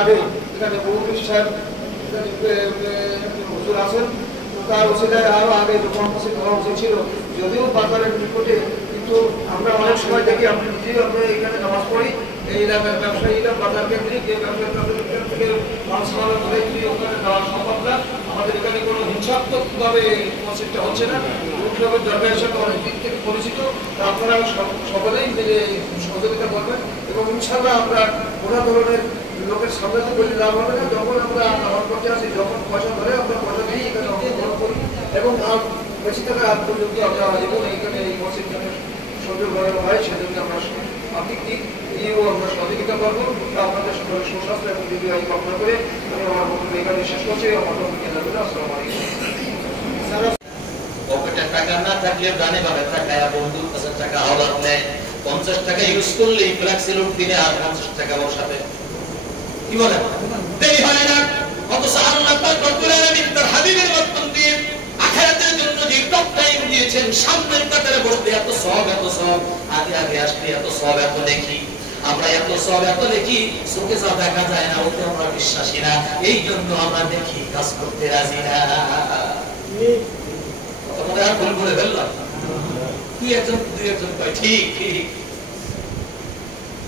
আগে এখানে বহু খ্রিস্টান হুজুর আছেন, তার উচিলায় আরো আগে মসজিদ হওয়া উচিত ছিল, যদিও বাজারের নিকটে, কিন্তু আমরা অনেক সময় দেখি আমরা নিজেও আমরা এখানে নামাজ পড়ি, এই এলাকার ব্যবসায়ীরা বাজার কেন্দ্রিক এই ব্যবসায়ীর থেকে মানুষ ধরে ওখানে যাওয়া সম্ভব না। আমাদের এখানে কোনো হিংসাত্মকভাবে মসজিদটা হচ্ছে না, রূপনগর দরকার হিসাবে অনেক দিক থেকে পরিচিত। আপনারা সকলেই মিলে সহযোগিতা করবেন এবং ইনশাআল্লাহ আমরা কোনো ধরনের লোকের সামনে তো বলি লাভ হবে না। যখন আমরা নামাজ পড়তে আসি, যখন পয়সা ধরে আমরা পয়সা দিই এখানে অংশগ্রহণ করি এবং বেশি টাকার আগ পর্যন্ত আমরা এবং এইখানে এই মসজিদখানে সুন্দর করা হয়, সেজন্য আমরা আর্থিক দিক দিয়েও আমরা সহযোগিতা করবো। আপনাদের সকলের সুস্বাস্থ্য এবং দীর্ঘায়ু কামনা করে আমি আমার বক্তব্য এখানে শেষ করছি। আমার আসসালামু আলাইকুম। পকেটে টাকা না থাকলে গানে গানে টাকা বন্ধুর কাছে টাকা হাওলাত নেয়, 50 টাকা ইউজ করলে ফ্লেক্সি লুট দিনে আর 50 টাকা বসাতে কি বলে দেরি হয় না। অথচ আল্লাহ পাক রব্বুল আলামিন তার হাবিবের মাধ্যম দিয়ে আখিরাতের জন্য যে টপ টাইম দিয়েছেন, সামনের কাতারে বসতে এত সওয়াব, এত সওয়াব, আগে আগে আসলে এত সওয়াব, এত নেকি। আমরা এত সওয়াব, এত নেকি চোখে যা দেখা যায় না, ওতে আমরা বিশ্বাসী না। এই জন্য আমরা দেখি কাজ করতে রাজি না। তোমাদের আর ভুল করে ফেললাম, দুই একজন কয় ঠিক ঠিক।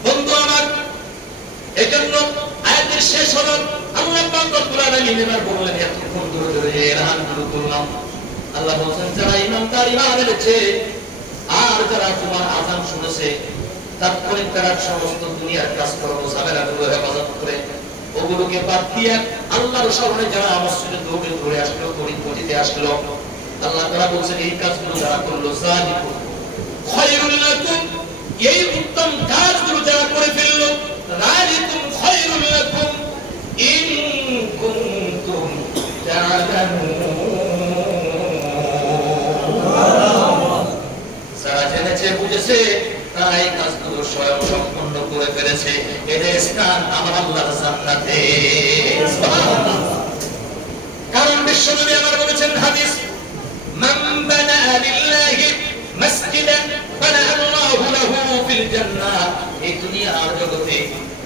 বন্ধু আমার, এই জন্য আয়াতের শেষ হলো আল্লাহ পাক রব্বুল আলামিন এবার বললেন, এতক্ষণ ধরে ধরে এলান শুরু করলাম। আল্লাহ বলছেন, যারা ইমানদার ঈমান এনেছে আর যারা তোমার আযান শুনেছে, তাৎক্ষণিক তারা সমস্ত দুনিয়ার কাজকর্ম ঝামেলাগুলো হেফাজত করে ওগুলোকে বাদ দিয়ে আল্লাহর স্মরণে যারা মসজিদে দৌড়ে দৌড়ে আসলো, পরিপরিতে আসলো, আল্লাহ তাআলা বলছেন এই কাজগুলো যারা করলো, যালিকুম খায়রুল লাকুম, এই উত্তম কাজগুলো যারা করে ফেললো, যালিকুম খায়রুল লাকুম ইন কুনতুম তা'লামুন, যারা জেনেছে বুঝেছে তারা এই কাজগুলো স্বয়ং সম্পন্ন করে ফেলেছে। এদের স্থান আমার আল্লাহর জান্নাতে। সুবহানাল্লাহ। কারণ বিশ্বনবী আমার বলেছেন হাদিস, মান বানা লিল্লাহি মাসজিদান বানা আল্লাহু লাহু ফিল জান্নাহ। এই দুনিয়ার জগতে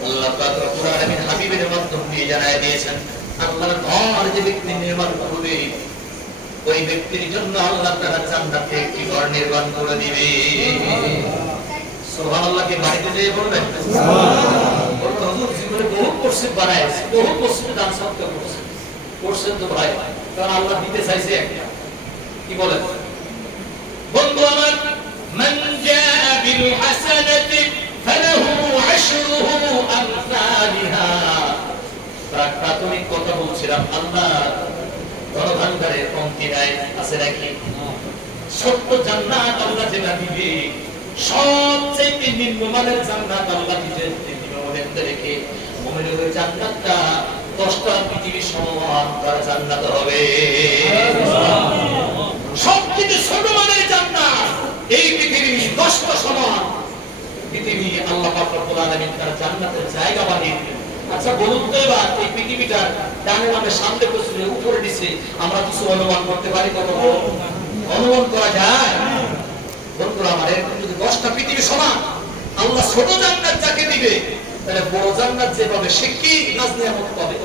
আল্লাহ পাক রব্বুল আলামিন হাবিবের মাধ্যম দিয়ে জানায় দিয়েছেন, আল্লাহর ঘর যে ব্যক্তি নির্মাণ করবে, ওই ব্যক্তির জন্য আল্লাহ তাআলা জান্নাতে একটি ঘর নির্মাণ করে দিবে। সুবহানাল্লাহ। কে বাড়িতে যেয়ে বলবেন সুবহানাল্লাহ। বলতে হুজুর জীবনে বহু মসজিদ বানাইছে, বহু মসজিদে দান সদকা করেছে, করছেন তো ভাই, কারণ আল্লাহ দিতে চাইছে একটা। কি বলেন বন্ধু আমার, মান জাআ বিল হাসানাতি ফালাহু আশরুহু আমসালিহা। প্রাথমিক কথা বলছিলাম, আল্লাহ ধনভাণ্ডারে কমতি নাই, আছে নাকি? ছোট্ট জান্নাত আল্লাহ যেটা দিবে, সবচেয়ে নিম্নমানের জান্নাত আল্লাহ দিবেন মুমিনদেরকে। মুমিনের ওই জান্নাতটা 10টা পৃথিবী সমান তার জান্নাত হবে। সবচেয়ে ছোট মানের জান্নাত এই পৃথিবী 10টা সমান পৃথিবী আল্লাহ পাক রব্বুল আলামিন তার জান্নাতের জায়গা বানিয়ে দিবেন। আচ্ছা বলুন তো এবার, এই পৃথিবীটা ডানে বামে সামনে পেছনে উপরে নিচে আমরা কিছু অনুমান করতে পারি? কত অনুমান করা যায়? বন্ধুরা আমার, এরকম যদি 10টা পৃথিবী সমান আল্লাহ ছোট জান্নাত যাকে দিবে, তাহলে বড় জান্নাত যে পাবে সে কি নাজ নিয়ামত পাবে?